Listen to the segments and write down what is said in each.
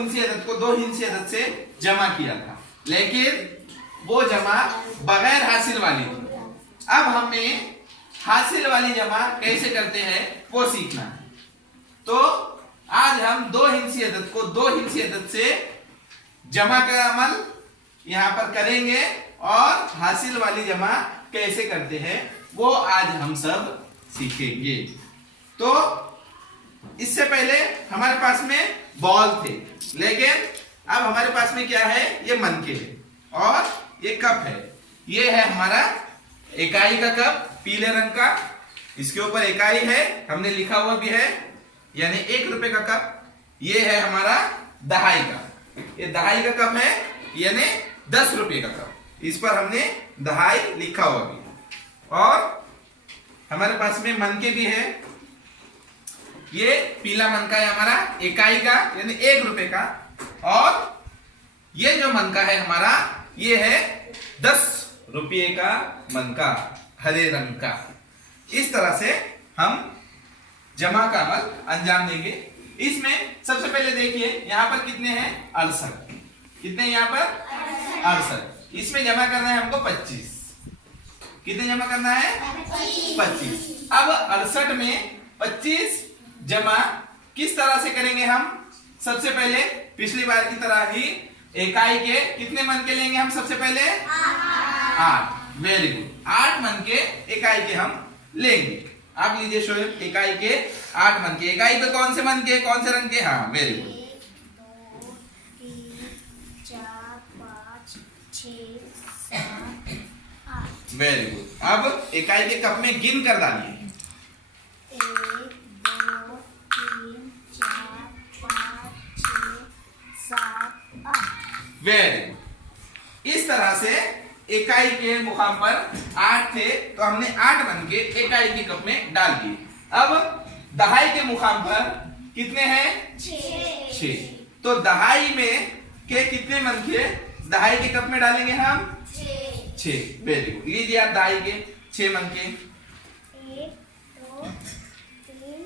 हिंसी अदद को 2 हिंसी अदद से जमा किया था, लेकिन वो जमा बगैर हासिल वाली थी। अब हमें हासिल वाली जमा कैसे करते हैं वो सीखना है। तो आज हम 2 हिंसी अदद को 2 हिंसी अदद से जमा का अमल यहां पर करेंगे और हासिल वाली जमा कैसे करते हैं वो आज हम सब सीखेंगे। तो इससे पहले हमारे पास में बॉल थे, लेकिन अब हमारे पास में क्या है, ये मनके है और ये कप है। ये है हमारा इकाई का कप पीले रंग का, इसके ऊपर इकाई है, हमने लिखा हुआ भी है, यानी 1 रुपए का कप। ये है हमारा दहाई का, ये दहाई का कप है, यानी 10 रुपए का कप, इस पर हमने दहाई लिखा हुआ भी है। और हमारे पास में मनके भी है, ये पीला मनका है हमारा इकाई का, यानी 1 रुपए का, और ये जो मनका है हमारा ये है 10 रुपये का मनका हरे रंग का। इस तरह से हम जमा का अमल अंजाम देंगे। इसमें सबसे पहले देखिए यहां पर कितने हैं, 68। कितने यहां पर 68। इसमें जमा करना है हमको 25। कितने जमा करना है, 25। अब 68 में 25 जमा किस तरह से करेंगे हम, सबसे पहले पिछली बार की तरह ही इकाई के कितने मन के लेंगे हम, सबसे पहले 8। वेरी गुड, 8 मन के इकाई के हम लेंगे। आप लीजिए शोएब, इकाई के 8 मन के। इकाई पे कौन से मन के, कौन से रंग के, हाँ वेरी गुड। 1 2 3 4 5 6 7 8। Very good. अब इकाई के कप में गिन कर डालिए। 1 2 3 4 5 6 7 8। Very good. इस तरह से इकाई के मुकाम पर 8 थे, तो हमने 8 मन के इकाई के कप में डाल दिए। अब दहाई के मुकाम पर कितने हैं, 6। तो दहाई में के कितने मन के दहाई के कप में डालेंगे हम, 6। Very good. लीजिए आप दहाई के 6 मन के। 1 2 3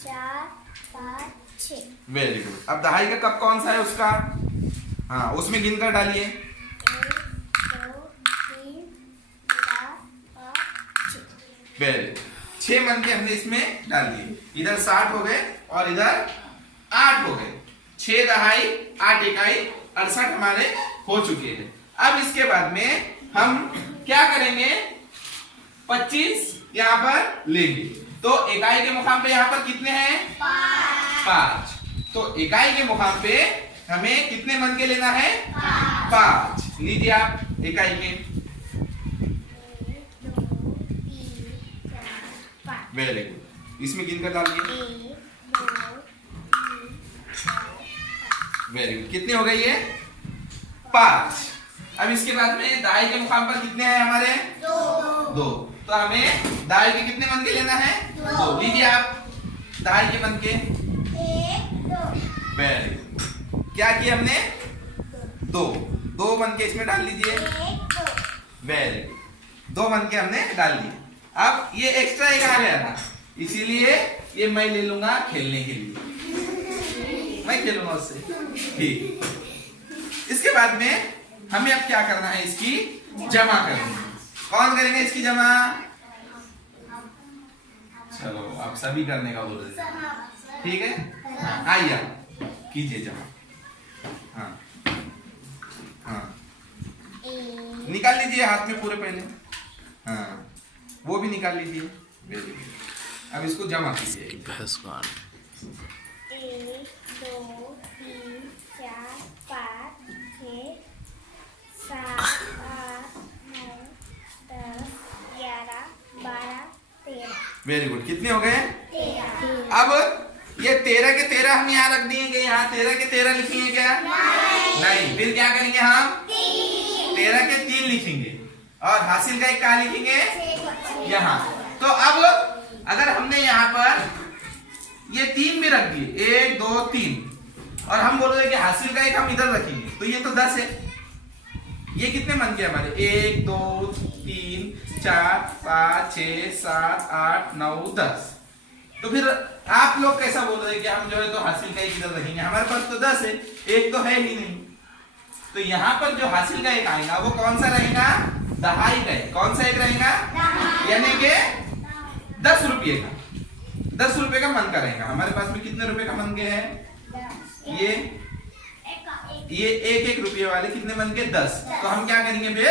4 5 6। Very good. अब दहाई का कप कौन सा है उसका, हाँ उसमें गिनकर डालिए। 1 2 3 4 5 6। Very good. 6 मन के हमने इसमें डाल दिए। इधर 60 हो गए और इधर 8 हो गए। 6 दहाई 8 इकाई 68 हमारे हो चुके हैं। अब इसके बाद में हम क्या करेंगे, 25 यहां पर लेंगे। तो इकाई के मुकाम पे यहां पर कितने हैं, 5। तो इकाई के मुकाम पे हमें कितने मन के लेना है, 5। लीजिए आप इकाई के। 1 2 3 4 5। Very good. इसमें गिनकर डालिए। 1 2 3 4 5। Very good. कितने हो गई ये, 5। अब इसके बाद में दहाई के मुकाम पर कितने हैं हमारे, 2। तो हमें दहाई के कितने मन के लेना है, 2। लीजिए आप दहाई के मन के। 1 2। Very good. क्या किया हमने, 2 मन के इसमें डाल लीजिए। 1 2। Very good. 2 मन के हमने डाल दिए। अब ये एक्स्ट्रा एक आ गया था, इसीलिए ये मैं ले लूंगा खेलने के लिए, मैं खेलूंगा उससे। ठीक। इसके बाद में हमें अब क्या करना है, इसकी जमा करनी है। कौन करेंगे इसकी जमा, चलो आप सभी करने का बोल रहे हैं, ठीक है। आइए आप कीजिए जमा। हाँ हाँ, निकाल लीजिए हाथ में पूरे पहले, हाँ वो भी निकाल लीजिए। Very good. अब इसको जमा कीजिए। 1 2 3 4 5 6 7 8 9 10 11 12 13। Very good. कितने हो गए, 13। अब ये 13 के 13 हम यहाँ रख दिए, यहाँ 13 के 13 लिखेंगे क्या, नहीं। फिर क्या करेंगे हम, 13 के 3 लिखेंगे और हासिल का एक क्या लिखेंगे यहाँ। तो अब अगर हमने यहाँ पर ये 3 भी रख दिए, 1 2 3, और हम बोल रहे कि हासिल का एक हम इधर रखेंगे, तो ये तो 10 है। ये कितने मन के हमारे, 1 2 3 4 5 6 7 8 9 10। तो फिर आप लोग कैसा बोल रहे हैं कि हम जो है तो हासिल का एक इधर रखेंगे, हमारे पास तो 10 है, एक तो है ही नहीं। तो यहाँ पर जो हासिल का एक आएगा वो कौन सा रहेगा? दहाई का एक। कौन सा एक रहेगा? यानी कि 10 रुपये का, 10 रुपये का मन का रहेगा। हमारे पास में कितने रुपए का मन के है? ये एक रुपये वाले कितने मन के? 10। तो हम क्या करेंगे फिर?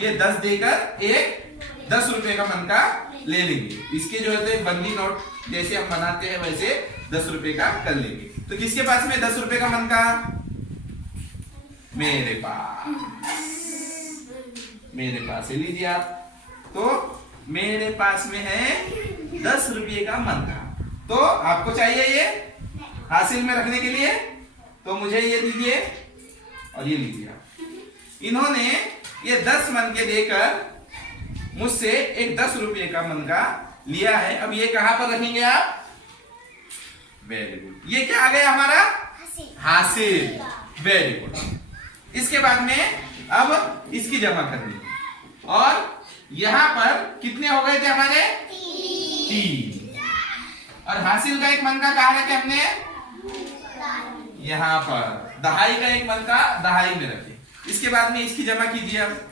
ये 10 देकर एक 10 रुपये का मन का ले लेंगे। इसके जो है तो एक बंदी नोट जैसे हम बनाते हैं वैसे 10 रुपये का कर लेंगे। तो किसके पास में 10 रुपये का मन का? मेरे पास है, लीजिए आप। तो मेरे पास में है 10 रुपये का मन का। तो आपको चाहिए ये हासिल में रखने के लिए, तो मुझे ये दीजिए और ये लीजिए आप। इन्होंने ये 10 मन के देकर मुझसे एक 10 रुपये का मन का लिया है। अब ये कहां पर रखेंगे आप? Very good. ये क्या आ गया हमारा? हासिल। Very good. इसके बाद में अब इसकी जमा करनी है। और यहां पर कितने हो गए थे हमारे? 3। और हासिल का एक मन का कहा रखे हमने? यहां पर। दहाई का एक मन का दहाई में रखे। इसके बाद में इसकी जमा कीजिए अब।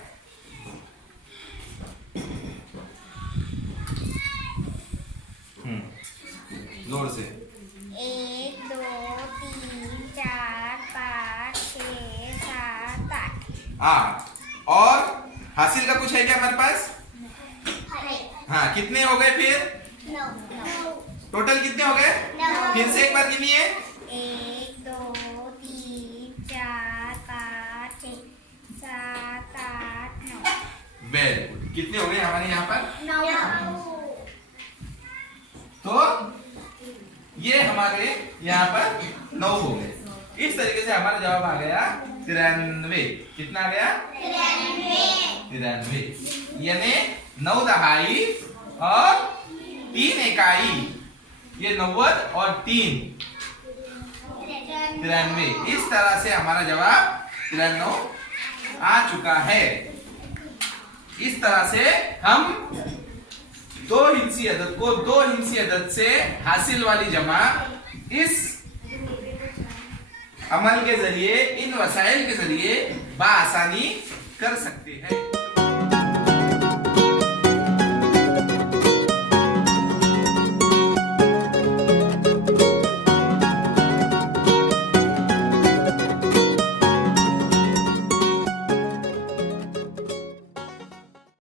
जोर से। 1 2 3 4 5 6 7 8। और हासिल का कुछ है क्या हमारे पास? हाँ, कितने हो गए फिर? 9। टोटल कितने हो गए? 9। फिर से एक बार गिनिए। 1 2 3 4 5 6 7 8 9। Very good. कितने हो गए हमारे यहाँ पर? 9। तो ये हमारे यहाँ पर 9 हो गए। इस तरीके से हमारा जवाब आ गया 93। कितना आ गया? 93। यानी 9 दहाई और 3 इकाई। ये 90 और 3 93। इस तरह से हमारा जवाब 93 आ चुका है। इस तरह से हम 2 हिंसी अदद को 2 हिंसी अदद से हासिल वाली जमा इस अमल के जरिए, इन वसाइल के जरिए बआसानी कर सकते हैं।